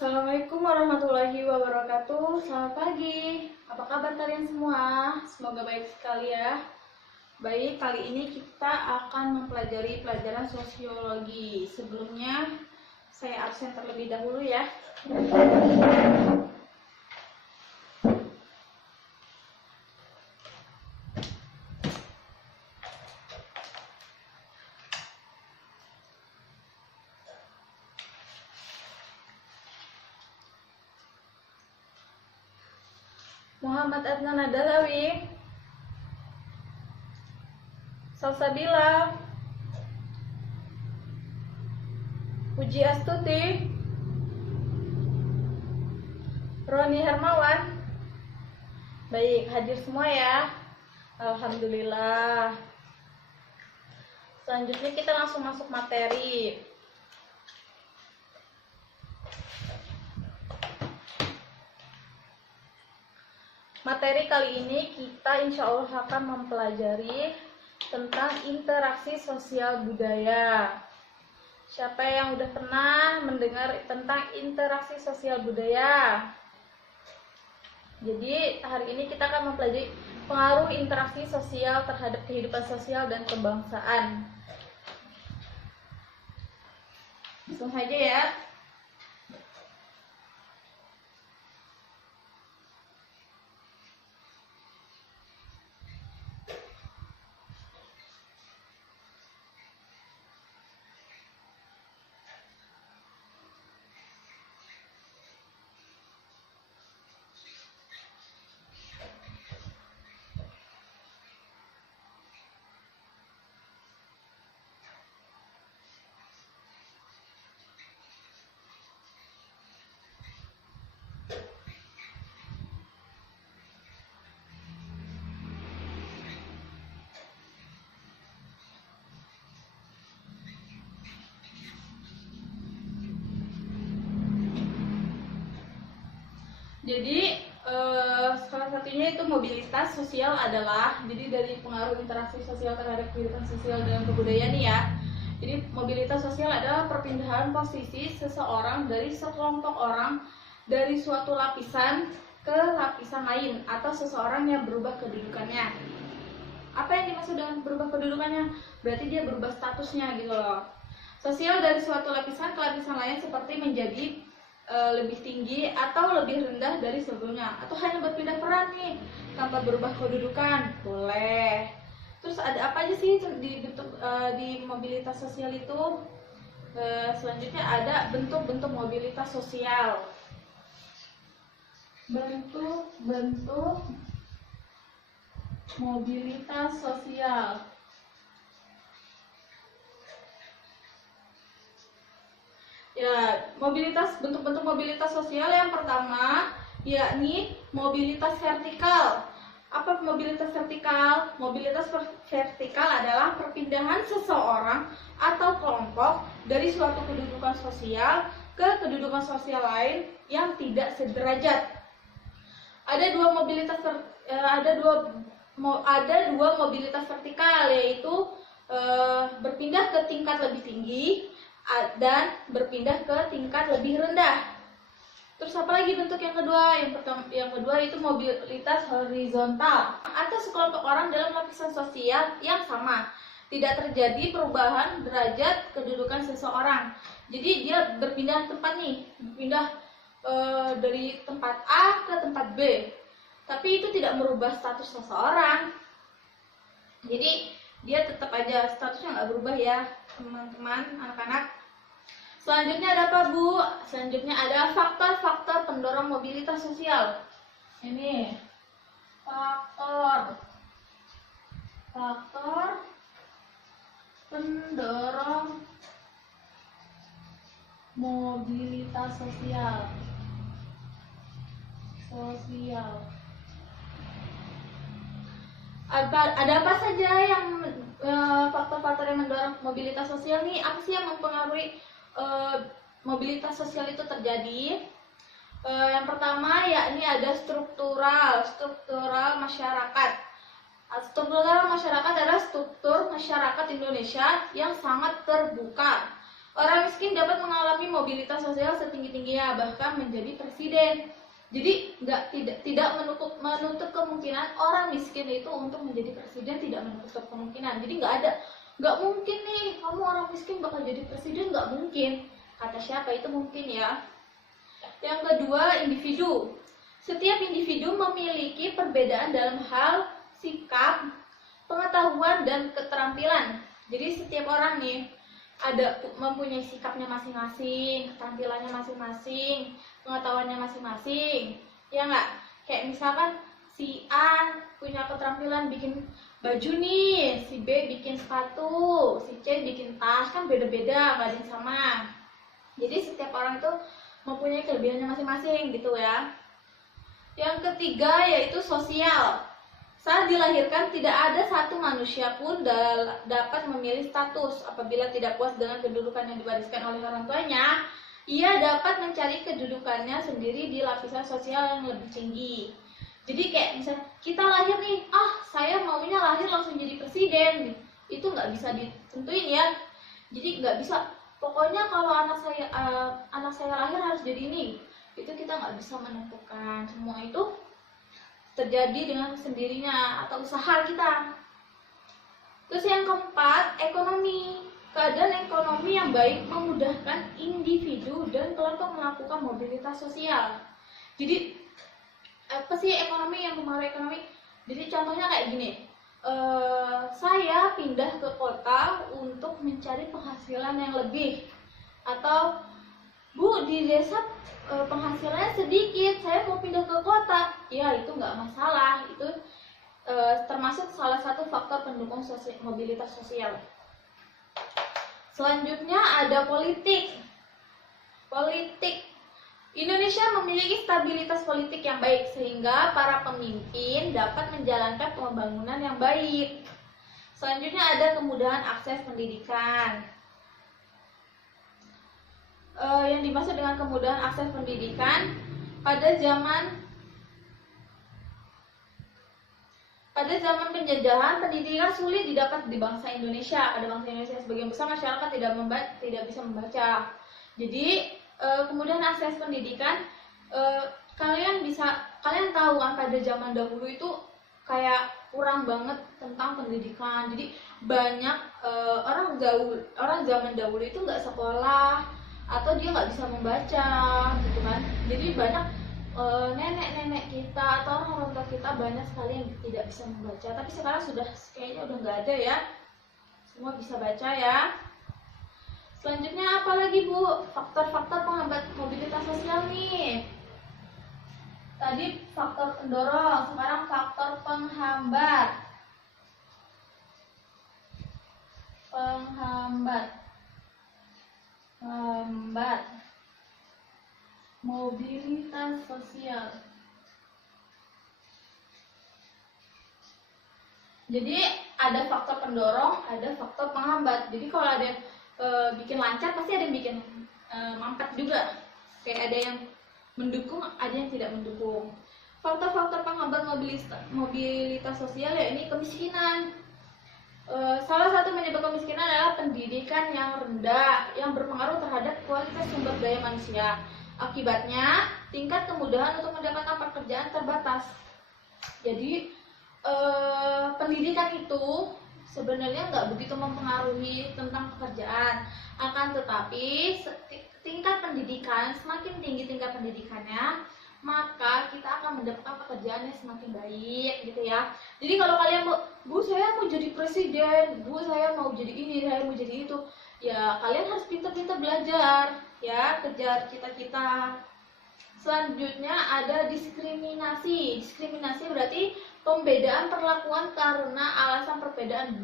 Assalamualaikum warahmatullahi wabarakatuh. Selamat pagi. Apa kabar kalian semua? Semoga baik sekali ya. Baik, kali ini kita akan mempelajari pelajaran sosiologi. Sebelumnya saya absen terlebih dahulu ya. Muhammad Adnan Adalawi, Salsabila, Puji Astuti, Roni Hermawan. Baik, hadir semua ya. Alhamdulillah. Selanjutnya kita langsung masuk materi. Materi kali ini kita insya Allah akan mempelajari tentang interaksi sosial budaya. Siapa yang udah pernah mendengar tentang interaksi sosial budaya? Jadi hari ini kita akan mempelajari pengaruh interaksi sosial terhadap kehidupan sosial dan kebangsaan. Langsung saja ya. Jadi salah satunya itu mobilitas sosial adalah, jadi dari pengaruh interaksi sosial terhadap kehidupan sosial dan kebudayaan nih ya. Jadi mobilitas sosial adalah perpindahan posisi seseorang dari sekelompok orang dari suatu lapisan ke lapisan lain, atau seseorang yang berubah kedudukannya. Apa yang dimaksud dengan berubah kedudukannya? Berarti dia berubah statusnya gitu loh. Sosial dari suatu lapisan ke lapisan lain seperti menjadi lebih tinggi atau lebih rendah dari sebelumnya, atau hanya berpindah peran nih tanpa berubah kedudukan, boleh. Terus ada apa aja sih di bentuk di mobilitas sosial itu? Selanjutnya ada bentuk-bentuk mobilitas sosial. Bentuk-bentuk mobilitas sosial. Ya, bentuk-bentuk mobilitas sosial yang pertama yakni mobilitas vertikal. Apa mobilitas vertikal? Mobilitas vertikal adalah perpindahan seseorang atau kelompok dari suatu kedudukan sosial ke kedudukan sosial lain yang tidak sederajat. Ada dua mobilitas vertikal, yaitu berpindah ke tingkat lebih tinggi dan berpindah ke tingkat lebih rendah. Terus apa lagi bentuk yang kedua? Yang kedua itu mobilitas horizontal, atau sekelompok orang dalam lapisan sosial yang sama. Tidak terjadi perubahan derajat kedudukan seseorang. Jadi dia berpindah tempat nih, berpindah dari tempat A ke tempat B. Tapi itu tidak merubah status seseorang. Jadi dia tetap aja statusnya nggak berubah ya, teman-teman, anak-anak. Selanjutnya ada apa, Bu? Selanjutnya ada faktor-faktor pendorong mobilitas sosial. Ini faktor pendorong mobilitas sosial. Ada apa saja yang faktor-faktor yang mendorong mobilitas sosial nih? Apa sih yang mempengaruhi mobilitas sosial itu terjadi? Yang pertama yakni ada struktural masyarakat. Struktural masyarakat adalah struktur masyarakat Indonesia yang sangat terbuka. Orang miskin dapat mengalami mobilitas sosial setinggi-tingginya, bahkan menjadi presiden. Jadi tidak menutup kemungkinan orang miskin itu untuk menjadi presiden, tidak menutup kemungkinan. Jadi nggak mungkin nih kamu orang miskin bakal jadi presiden, nggak mungkin. Kata siapa itu mungkin ya. Yang kedua, individu. Setiap individu memiliki perbedaan dalam hal sikap, pengetahuan, dan keterampilan. Jadi setiap orang nih mempunyai sikapnya masing-masing, keterampilannya masing-masing, pengetahuannya masing-masing, ya nggak? Kayak misalkan si A punya keterampilan bikin baju nih, si B bikin sepatu, si C bikin tas, kan beda-beda, nggak ada yang sama. Jadi setiap orang itu mempunyai kelebihannya masing-masing gitu ya. Yang ketiga yaitu sosial. Saat dilahirkan, tidak ada satu manusia pun dapat memilih status. Apabila tidak puas dengan kedudukan yang diwariskan oleh orang tuanya, ia dapat mencari kedudukannya sendiri di lapisan sosial yang lebih tinggi. Jadi kayak misalnya kita lahir nih, saya maunya lahir langsung jadi presiden. Itu nggak bisa ditentuin ya. Jadi nggak bisa, pokoknya kalau anak saya lahir harus jadi ini. Itu kita nggak bisa menentukan. Semua itu terjadi dengan sendirinya atau usaha kita. Terus yang keempat, ekonomi. Keadaan ekonomi yang baik memudahkan individu dan kelompok melakukan mobilitas sosial. Jadi apa sih ekonomi yang mempengaruhi ekonomi? Jadi contohnya kayak gini, saya pindah ke kota untuk mencari penghasilan yang lebih, atau Bu, di desa penghasilannya sedikit, saya mau pindah ke kota. Ya, itu nggak masalah. Itu termasuk salah satu faktor pendukung mobilitas sosial. Selanjutnya ada politik. Indonesia memiliki stabilitas politik yang baik sehingga para pemimpin dapat menjalankan pembangunan yang baik. Selanjutnya ada kemudahan akses pendidikan. Yang dimaksud dengan kemudahan akses pendidikan, pada zaman penjajahan, pendidikan sulit didapat di bangsa Indonesia. Pada bangsa Indonesia sebagian besar masyarakat tidak bisa membaca. Jadi kemudahan akses pendidikan, kalian tahu kan pada zaman dahulu itu kayak kurang banget tentang pendidikan. Jadi banyak orang zaman dahulu itu nggak sekolah, atau dia nggak bisa membaca gitu kan. Jadi banyak nenek-nenek kita atau orang tua kita banyak sekali yang tidak bisa membaca. Tapi sekarang kayaknya udah nggak ada ya, semua bisa baca ya. Selanjutnya apa lagi Bu? Faktor-faktor penghambat mobilitas sosial nih. Tadi faktor pendorong, sekarang faktor penghambat mobilitas sosial. Jadi ada faktor pendorong, ada faktor penghambat. Jadi kalau ada yang bikin lancar, pasti ada yang bikin mampet juga. Kayak ada yang mendukung, ada yang tidak mendukung. Faktor-faktor penghambat mobilitas sosial ya ini kemiskinan. Salah satu penyebab kemiskinan adalah pendidikan yang rendah yang berpengaruh terhadap kualitas sumber daya manusia. Akibatnya, tingkat kemudahan untuk mendapatkan pekerjaan terbatas. Jadi, pendidikan itu sebenarnya nggak begitu mempengaruhi tentang pekerjaan. Akan tetapi, tingkat pendidikan, semakin tinggi tingkat pendidikannya, maka kita akan mendapatkan pekerjaan yang semakin baik gitu ya. Jadi kalau kalian Bu saya mau jadi presiden, Bu saya mau jadi ini, saya mau jadi itu, ya kalian harus pintar-pintar belajar ya, kejar cita-cita. Selanjutnya ada diskriminasi. Diskriminasi berarti pembedaan perlakuan karena alasan perbedaan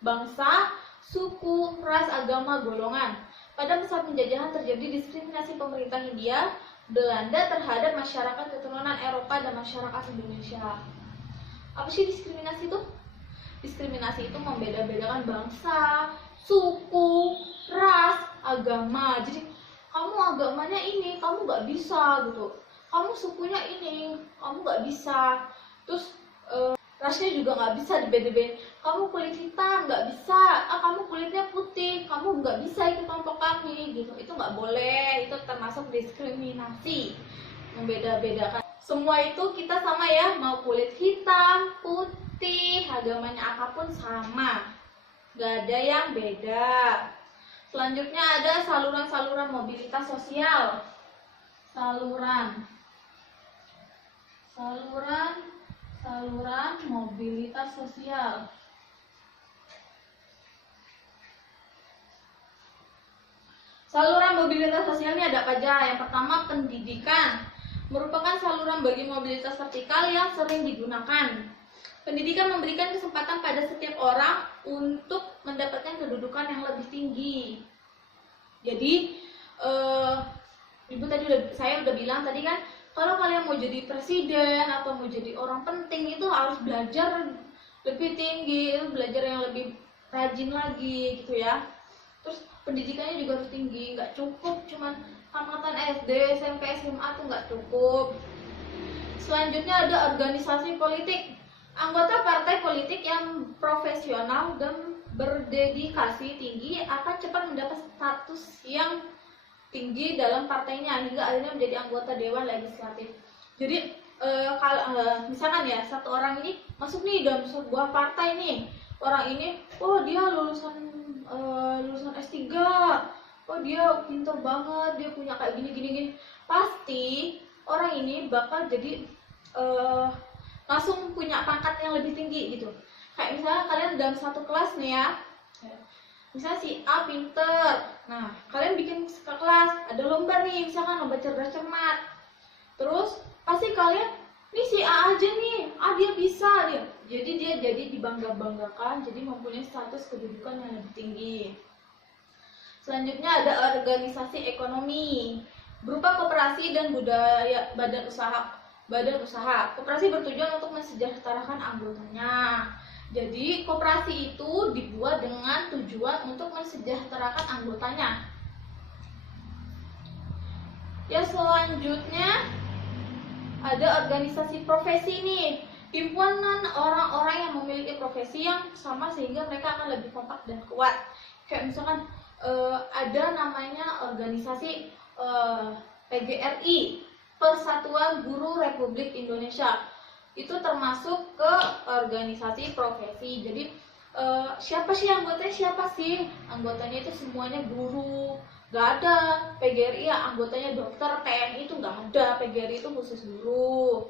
bangsa, suku, ras, agama, golongan. Pada masa penjajahan terjadi diskriminasi pemerintah Hindia Belanda terhadap masyarakat keturunan Eropa dan masyarakat Indonesia. Apa sih diskriminasi itu? Diskriminasi itu membeda-bedakan bangsa, suku, ras, agama. Jadi kamu agamanya ini, kamu nggak bisa gitu. Kamu sukunya ini, kamu nggak bisa. Terus rasnya juga nggak bisa dibeda-bedain. Kamu kulit hitam nggak bisa, kamu kulitnya putih, kamu nggak bisa ikut kelompok dikurangi gitu. Itu nggak boleh, itu termasuk diskriminasi, membeda-bedakan. Semua itu kita sama ya, mau kulit hitam, putih, agamanya apapun sama, nggak ada yang beda. Selanjutnya ada saluran-saluran mobilitas sosial. Saluran mobilitas sosial. Saluran mobilitas sosial ini ada apa aja? Yang pertama, pendidikan. Merupakan saluran bagi mobilitas vertikal yang sering digunakan. Pendidikan memberikan kesempatan pada setiap orang untuk mendapatkan kedudukan yang lebih tinggi. Jadi, Ibu tadi saya udah bilang tadi kan, kalau kalian mau jadi presiden atau mau jadi orang penting itu harus belajar lebih tinggi, belajar yang lebih rajin lagi gitu ya. Terus pendidikannya juga harus tinggi, nggak cukup cuman tamatan SD, SMP, SMA tuh nggak cukup. Selanjutnya ada organisasi politik. Anggota partai politik yang profesional dan berdedikasi tinggi akan cepat mendapat status yang tinggi dalam partainya hingga akhirnya menjadi anggota dewan legislatif. Jadi kalau misalkan ya satu orang ini masuk nih dalam sebuah partai nih, orang ini, oh dia lulusan S3, oh dia pintar banget, dia punya kayak gini, pasti orang ini bakal jadi langsung punya pangkat yang lebih tinggi gitu. Kayak misalnya kalian dalam satu kelas nih ya, misalnya si A pinter, nah kalian bikin kelas, ada lomba nih, misalkan lomba cerdas cermat, terus pasti kalian, nih si A aja nih, dia bisa dia, jadi dia jadi dibangga-banggakan, jadi mempunyai status kedudukan yang lebih tinggi. Selanjutnya ada organisasi ekonomi, berupa koperasi dan budaya badan usaha. Koperasi bertujuan untuk mensejahterakan anggotanya. Jadi koperasi itu dibuat dengan tujuan untuk mensejahterakan anggotanya. Ya, selanjutnya ada organisasi profesi nih, himpunan orang-orang yang memiliki profesi yang sama sehingga mereka akan lebih kompak dan kuat. Kayak misalkan ada namanya organisasi PGRI, Persatuan Guru Republik Indonesia. Itu termasuk ke organisasi profesi. Jadi siapa sih anggotanya? Anggotanya itu semuanya guru. Gak ada PGRI ya anggotanya dokter, TNI itu gak ada. PGRI itu khusus guru.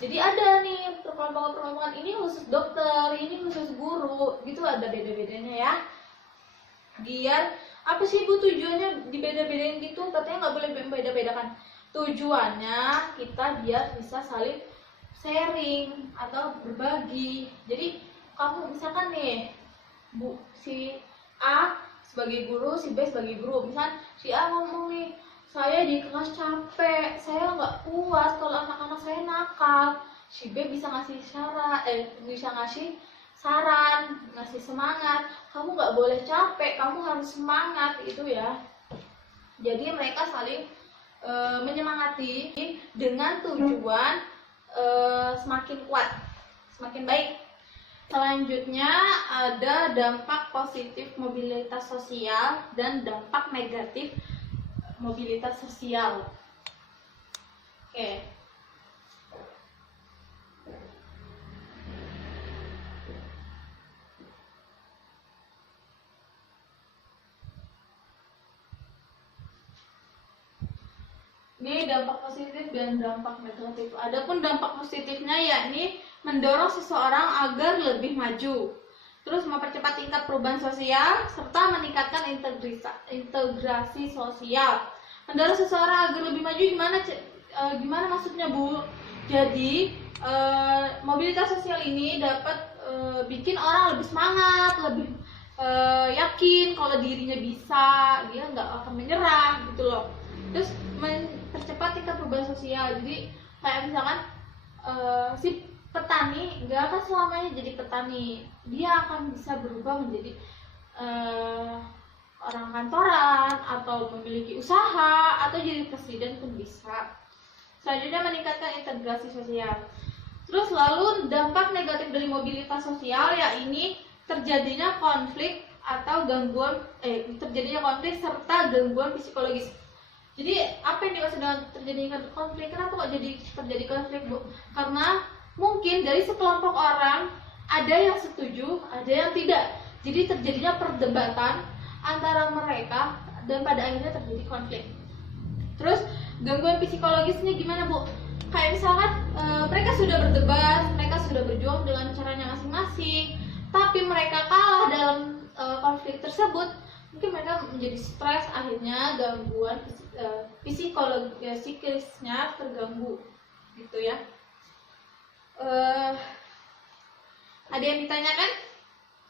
Jadi ada nih perkelompkan ini khusus dokter, ini khusus guru, gitu ada beda-bedanya ya. Biar apa sih Bu tujuannya dibeda-bedain gitu? Katanya nggak boleh beda-bedakan. Tujuannya kita biar bisa saling sharing atau berbagi. Jadi kamu misalkan nih Bu, si A sebagai guru, si B sebagai guru. Misal si A ngomong nih, saya di kelas capek, saya nggak kuat kalau anak-anak saya nakal. Si B bisa ngasih saran, ngasih semangat. Kamu nggak boleh capek, kamu harus semangat itu ya. Jadi mereka saling menyemangati dengan tujuan semakin kuat, semakin baik. Selanjutnya ada dampak positif mobilitas sosial dan dampak negatif mobilitas sosial. Oke. Ini dampak positif dan dampak negatif. Adapun dampak positifnya yakni mendorong seseorang agar lebih maju, terus mempercepat tingkat perubahan sosial serta meningkatkan integrasi sosial. Mendorong seseorang agar lebih maju gimana maksudnya Bu? Jadi mobilitas sosial ini dapat bikin orang lebih semangat, lebih yakin kalau dirinya bisa, dia nggak akan menyerah gitu loh. Terus mempercepat tingkat perubahan sosial. Jadi kayak misalkan si petani nggak akan selamanya jadi petani, dia akan bisa berubah menjadi orang kantoran atau memiliki usaha atau jadi presiden pun bisa. Selanjutnya meningkatkan integrasi sosial. Terus lalu dampak negatif dari mobilitas sosial yakni terjadinya konflik atau gangguan terjadinya konflik serta gangguan psikologis. Jadi apa yang dimaksud dengan terjadinya konflik? Kenapa kok jadi terjadi konflik, Bu? Karena mungkin dari sekelompok orang ada yang setuju, ada yang tidak. Jadi terjadinya perdebatan antara mereka dan pada akhirnya terjadi konflik. Terus gangguan psikologisnya gimana, Bu? Kayak misalkan mereka sudah berdebat, mereka sudah berjuang dengan caranya masing-masing, tapi mereka kalah dalam konflik tersebut. Mungkin mereka menjadi stres, akhirnya gangguan psikisnya terganggu, gitu ya. Ada yang ditanyakan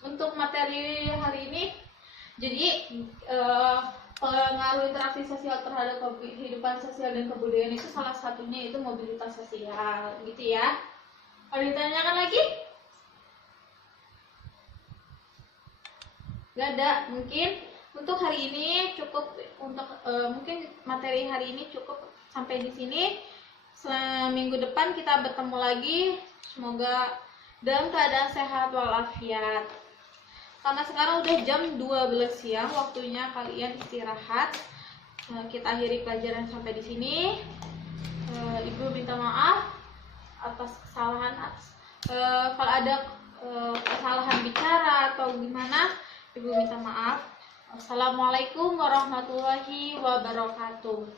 untuk materi hari ini? Jadi pengaruh interaksi sosial terhadap kehidupan sosial dan kebudayaan itu salah satunya itu mobilitas sosial, gitu ya. Ada yang ditanyakan lagi? Gak ada. Mungkin untuk hari ini cukup, untuk mungkin materi hari ini cukup sampai di sini. Minggu depan kita bertemu lagi. Semoga dalam keadaan sehat walafiat. Karena sekarang udah jam 12 siang, waktunya kalian istirahat. Kita akhiri pelajaran sampai di sini. Ibu minta maaf atas kesalahan. Kalau ada kesalahan bicara atau gimana, Ibu minta maaf. Assalamualaikum warahmatullahi wabarakatuh.